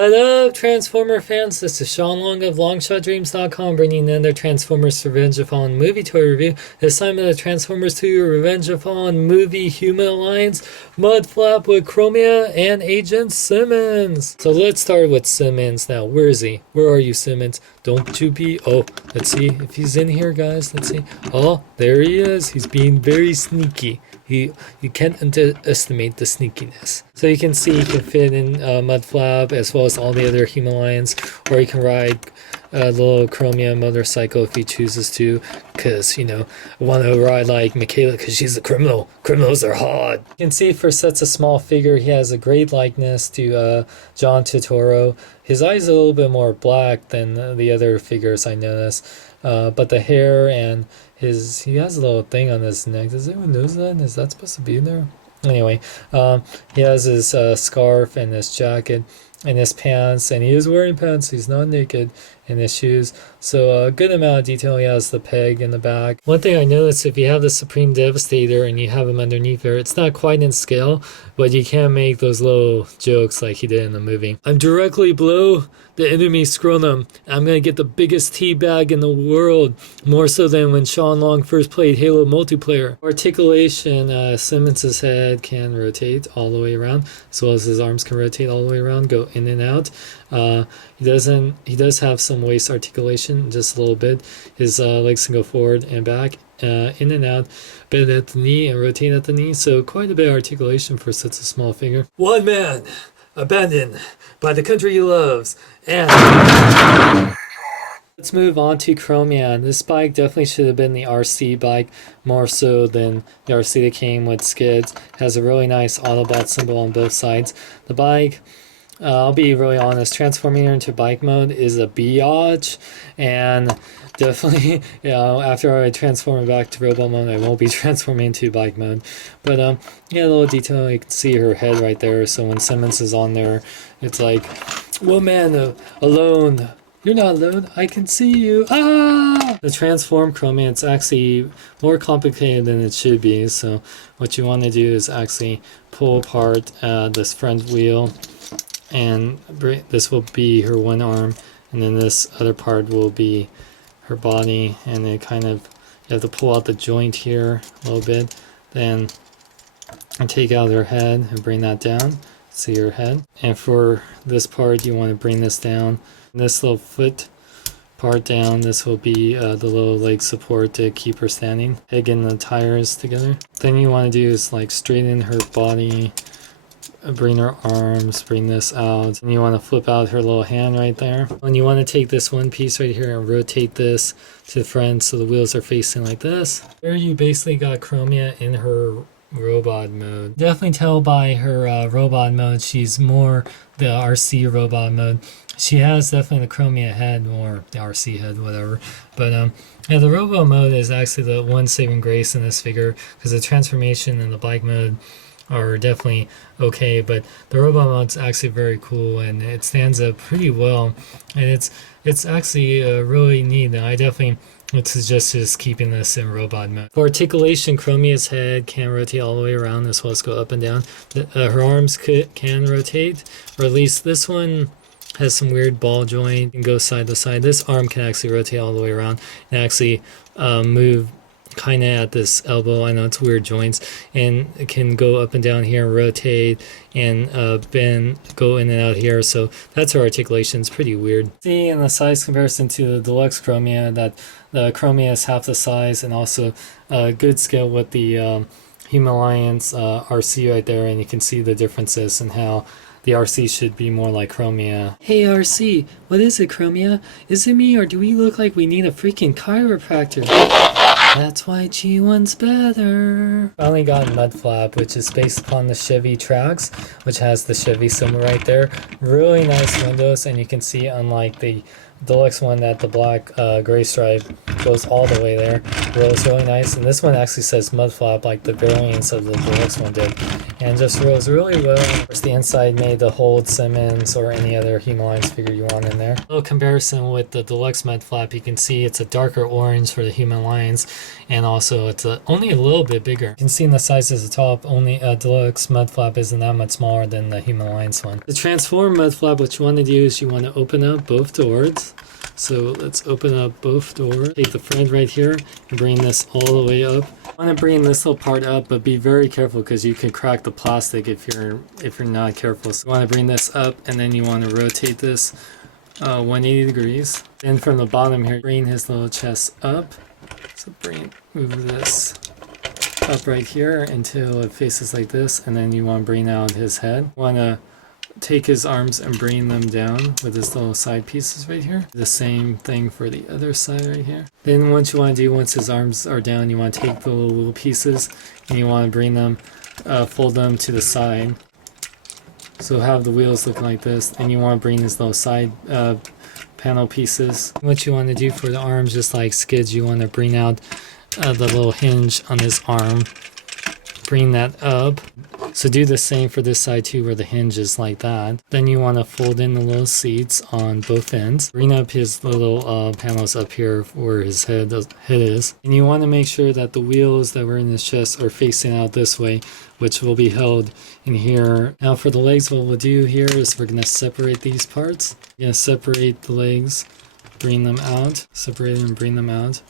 What up, Transformer fans? This is Sean Long of LongshotDreams.com bringing in the Transformers Revenge of Fallen movie toy review. This time of the Transformers 2 Revenge of Fallen movie Human Alliance Mudflap with Chromia and Agent Simmons. So let's start with Simmons now. Where is he? Where are you, Simmons? Don't you be... Oh, let's see if he's in here, guys. Let's see. Oh, there he is. He's being very sneaky. You can't underestimate the sneakiness. So you can see he can fit in Mudflap as well as all the other Human Alliance, or he can ride the little Chromia motorcycle if he chooses to, because, you know, I want to ride like Michaela because she's a criminal. Criminals are hot. You can see for such a small figure, he has a great likeness to John Turturro. His eyes are a little bit more black than the other figures I noticed, but the hair and he has a little thing on his neck. Does anyone know that? Is that supposed to be there? Anyway, he has his scarf and his jacket and his pants, and he is wearing pants. He's not naked, and his shoes. So a good amount of detail. He has the peg in the back. One thing I noticed, if you have the Supreme Devastator and you have him underneath there, it's not quite in scale, but you can make those little jokes like he did in the movie. I'm directly below the enemy scrotum. I'm gonna get the biggest tea bag in the world, more so than when Sean Long first played Halo multiplayer. Articulation, Simmons' head can rotate all the way around, as well as his arms can rotate all the way around, go in and out. He does have some waist articulation, just a little bit. His legs can go forward and back, in and out, bend at the knee and rotate at the knee, so quite a bit of articulation for such a small figure. One man abandoned by the country he loves, and let's move on to Chromia. This bike definitely should have been the RC bike, more so than the RC that came with skids. Has a really nice Autobot symbol on both sides. The bike, I'll be really honest, transforming her into bike mode is a biatch, and definitely, you know, after I transform it back to robot mode, I won't be transforming into bike mode. But yeah, a little detail, you can see her head right there, so when Simmons is on there, it's like, one man alone. You're not alone, I can see you. Ah! The transform Chromia, it's actually more complicated than it should be, so what you want to do is actually pull apart this front wheel, and this will be her one arm, and then this other part will be her body, and it kind of, you have to pull out the joint here a little bit, then take out her head and bring that down, see her head. And for this part, you want to bring this down, this little foot part down. This will be the little leg support to keep her standing, pegging the tires together. Then you want to do is like straighten her body, bring her arms, bring this out, and you want to flip out her little hand right there. And you want to take this one piece right here and rotate this to the front so the wheels are facing like this. There you basically got Chromia in her robot mode. Definitely tell by her robot mode she's more the RC robot mode. She has definitely the Chromia head, or the RC head, whatever. But yeah, the robot mode is actually the one saving grace in this figure, because the transformation and the bike mode are definitely okay, but the robot mode's actually very cool, and it stands up pretty well, and it's actually really neat, and I definitely would suggest just keeping this in robot mode. For articulation, Chromia's head can rotate all the way around, as well as go up and down. Her arms can rotate, or at least this one has some weird ball joint and go side to side. This arm can actually rotate all the way around and actually move kind of at this elbow. I know it's weird joints, and it can go up and down here, rotate, and bend, go in and out here. So that's her articulation. It's pretty weird. See in the size comparison to the deluxe Chromia that the Chromia is half the size, and also good scale with the Human Alliance RC right there, and you can see the differences and how the RC should be more like Chromia. Hey RC, what is it, Chromia? Is it me, or do we look like we need a freaking chiropractor? That's why G1's better. Finally got Mudflap, which is based upon the Chevy Trax, which has the Chevy symbol right there. Really nice windows, and you can see, unlike the deluxe one that the black gray stripe goes all the way there. Rolls really nice, and this one actually says Mudflap like the variants of the deluxe one did, and just rolls really well. Of course, the inside made to hold Simmons or any other Human Alliance figure you want in there. A little comparison with the deluxe Mudflap, you can see it's a darker orange for the Human Alliance, and also it's only a little bit bigger. You can see in the sizes at the top, only deluxe Mudflap isn't that much smaller than the Human Alliance one. To transform Mudflap, what you want to do is you want to open up both doors. So let's open up both doors. Take the front right here and bring this all the way up. I want to bring this little part up, but be very careful because you can crack the plastic if you're not careful. So you want to bring this up, and then you want to rotate this 180 degrees. Then from the bottom here, bring his little chest up. So move this up right here until it faces like this, and then you want to bring out his head. You want to take his arms and bring them down with his little side pieces right here. The same thing for the other side right here. Then what you want to do once his arms are down, you want to take the little pieces and you want to bring them, fold them to the side. So have the wheels looking like this, and you want to bring his little side panel pieces. What you want to do for the arms, just like Skids, you want to bring out the little hinge on his arm. Bring that up. So do the same for this side too, where the hinge is like that. Then you want to fold in the little seats on both ends. Bring up his little panels up here where his head is. And you want to make sure that the wheels that were in his chest are facing out this way, which will be held in here. Now for the legs, what we'll do here is we're going to separate these parts. We're going to separate the legs, bring them out, separate them, bring them out.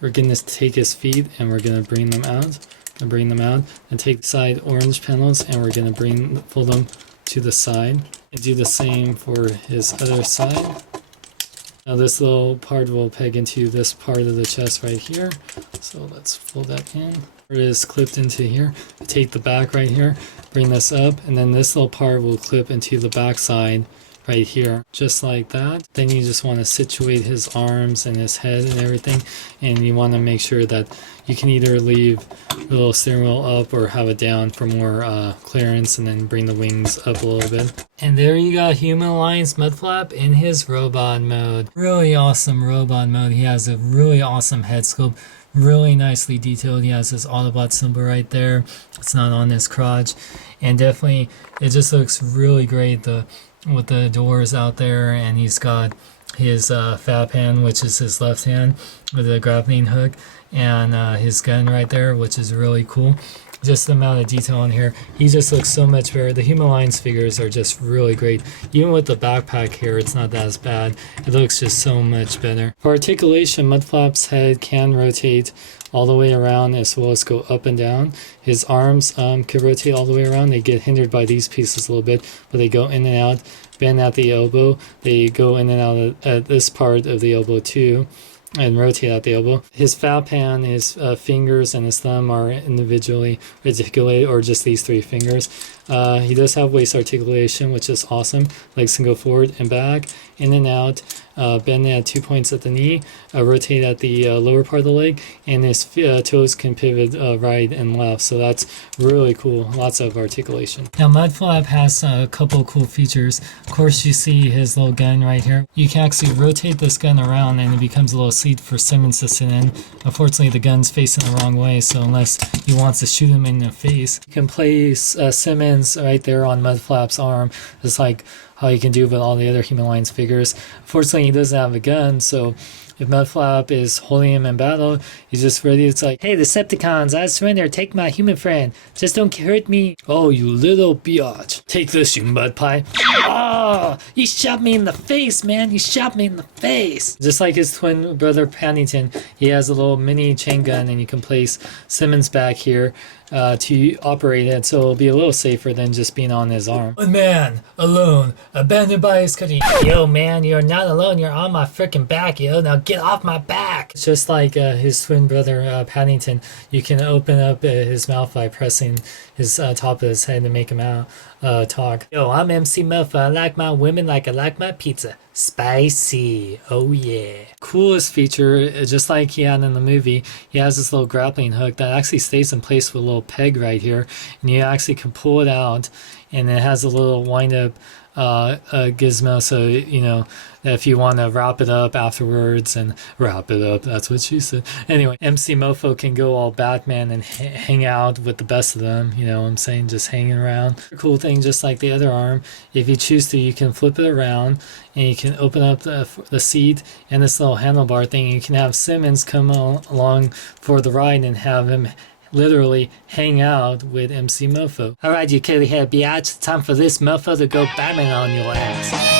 We're going to take his feet and we're going to bring them out. And bring them out, and take side orange panels, and we're going to fold them to the side, and do the same for his other side. Now this little part will peg into this part of the chest right here, so let's fold that in. It is clipped into here. Take the back right here, bring this up, and then this little part will clip into the back side right here, just like that. Then you just want to situate his arms and his head and everything, and you want to make sure that you can either leave the little steering wheel up or have it down for more clearance, and then bring the wings up a little bit. And there you got Human Alliance Mudflap in his robot mode. Really awesome robot mode. He has a really awesome head sculpt, really nicely detailed. He has this Autobot symbol right there. It's not on his crotch, and definitely it just looks really great with the doors out there. And he's got his fab hand, which is his left hand with a grappling hook, and his gun right there, which is really cool. Just the amount of detail on here, he just looks so much better. The Human Alliance figures are just really great. Even with the backpack here, it's not that as bad. It looks just so much better. For articulation, Mudflap's head can rotate all the way around as well as go up and down. His arms can rotate all the way around. They get hindered by these pieces a little bit, but they go in and out. Bend at the elbow. They go in and out at this part of the elbow too, and rotate out the elbow. His fab hand, his fingers, and his thumb are individually articulated, or just these three fingers. He does have waist articulation, which is awesome. Legs can go forward and back, in and out, bend at 2 points at the knee, rotate at the lower part of the leg, and his toes can pivot right and left. So that's really cool. Lots of articulation. Now Mudflap has a couple cool features. Of course, you see his little gun right here. You can actually rotate this gun around and it becomes a little seat for Simmons to sit in. Unfortunately, the gun's facing the wrong way, so unless he wants to shoot him in the face, you can place Simmons right there on Mudflap's arm, just like how you can do with all the other Human Alliance figures. Unfortunately, he doesn't have a gun, so if Mudflap is holding him in battle, he's just ready. It's like, hey, Decepticons, I surrender. Take my human friend. Just don't hurt me. Oh, you little biatch. Take this, you mud pie. Oh, you shot me in the face, man. You shot me in the face. Just like his twin brother Paddington, he has a little mini chain gun, and you can place Simmons back here to operate it, so it'll be a little safer than just being on his arm. One man, alone, abandoned by his country. Yo, man, you're not alone. You're on my freaking back, yo. Now get off my back. Just like his twin brother Paddington, you can open up his mouth by pressing his top of his head to make him out talk. Yo, I'm MC Muffa. I like my women like I like my pizza. Spicy. Oh yeah. Coolest feature, just like he had in the movie, he has this little grappling hook that actually stays in place with a little peg right here, and you actually can pull it out, and it has a little wind up gizmo, so you know if you want to wrap it up afterwards and wrap it up, that's what she said. Anyway, MC Mofo can go all Batman and hang out with the best of them, you know what I'm saying, just hanging around. Cool thing, just like the other arm, if you choose to, you can flip it around and you can open up the seat and this little handlebar thing. You can have Simmons come along for the ride and have him literally hang out with MC Mofo. Alright, you curly haired biatch, time for this mofo to go Batman on your ass.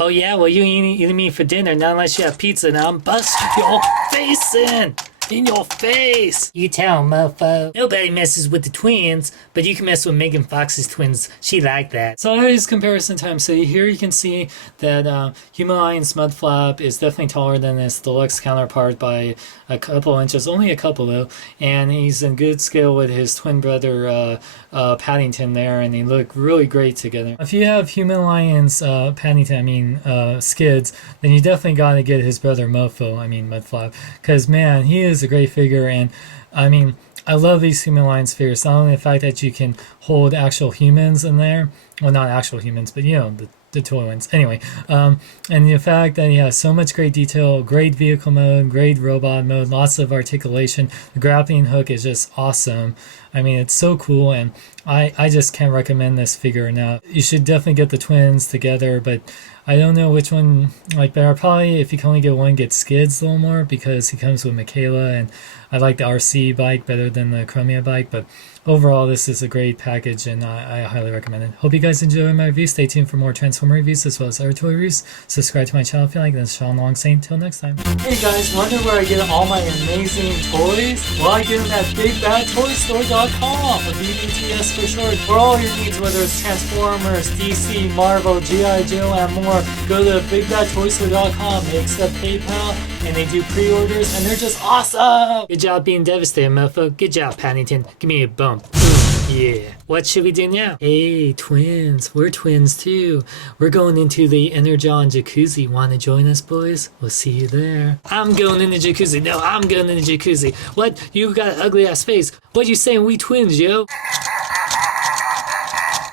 Oh yeah, well you ain't eating me for dinner, not unless you have pizza, and I'm bust your face in your face. You tell, mofo. Nobody messes with the twins, but you can mess with Megan Fox's twins. She like that. So here's comparison time. So here you can see that Human Lion's Mudflap is definitely taller than his deluxe counterpart by a couple inches, only a couple though, and he's in good scale with his twin brother Paddington there, and they look really great together. If you have Human Lion's Paddington, Skids, then you definitely gotta get his brother Mudflap, because man, he is a great figure. And I mean, I love these Human Lion's figures. Not only the fact that you can hold actual humans in there, well, not actual humans, but you know, the toy ones. Anyway, and the fact that he has so much great detail, great vehicle mode, great robot mode, lots of articulation. The grappling hook is just awesome. I mean, it's so cool, and I just can't recommend this figure enough. You should definitely get the twins together, but I don't know which one like better. Probably if you can only get one, get Skids a little more, because he comes with Michaela, and I like the RC bike better than the Chromia bike. But overall, this is a great package, and I highly recommend it. Hope you guys enjoy my review. Stay tuned for more Transformer reviews as well as other toy reviews. Subscribe to my channel if you like. This is Sean Long saying till next time. Hey guys, wonder where I get all my amazing toys? Well, I get them at BigBadToyStore.com, or BBTS for short. For all your needs, whether it's Transformers, DC, Marvel, G.I. Joe, and more, go to BigBadToyStore.com. They accept PayPal, and they do pre-orders, and they're just awesome! Good job being devastated, mofo. Good job, Paddington. Give me a bump. Yeah. What should we do now? Hey, twins. We're twins too. We're going into the Energon Jacuzzi. Want to join us, boys? We'll see you there. I'm going in the jacuzzi. No, I'm going in the jacuzzi. What? You got an ugly ass face. What you saying? We twins, yo?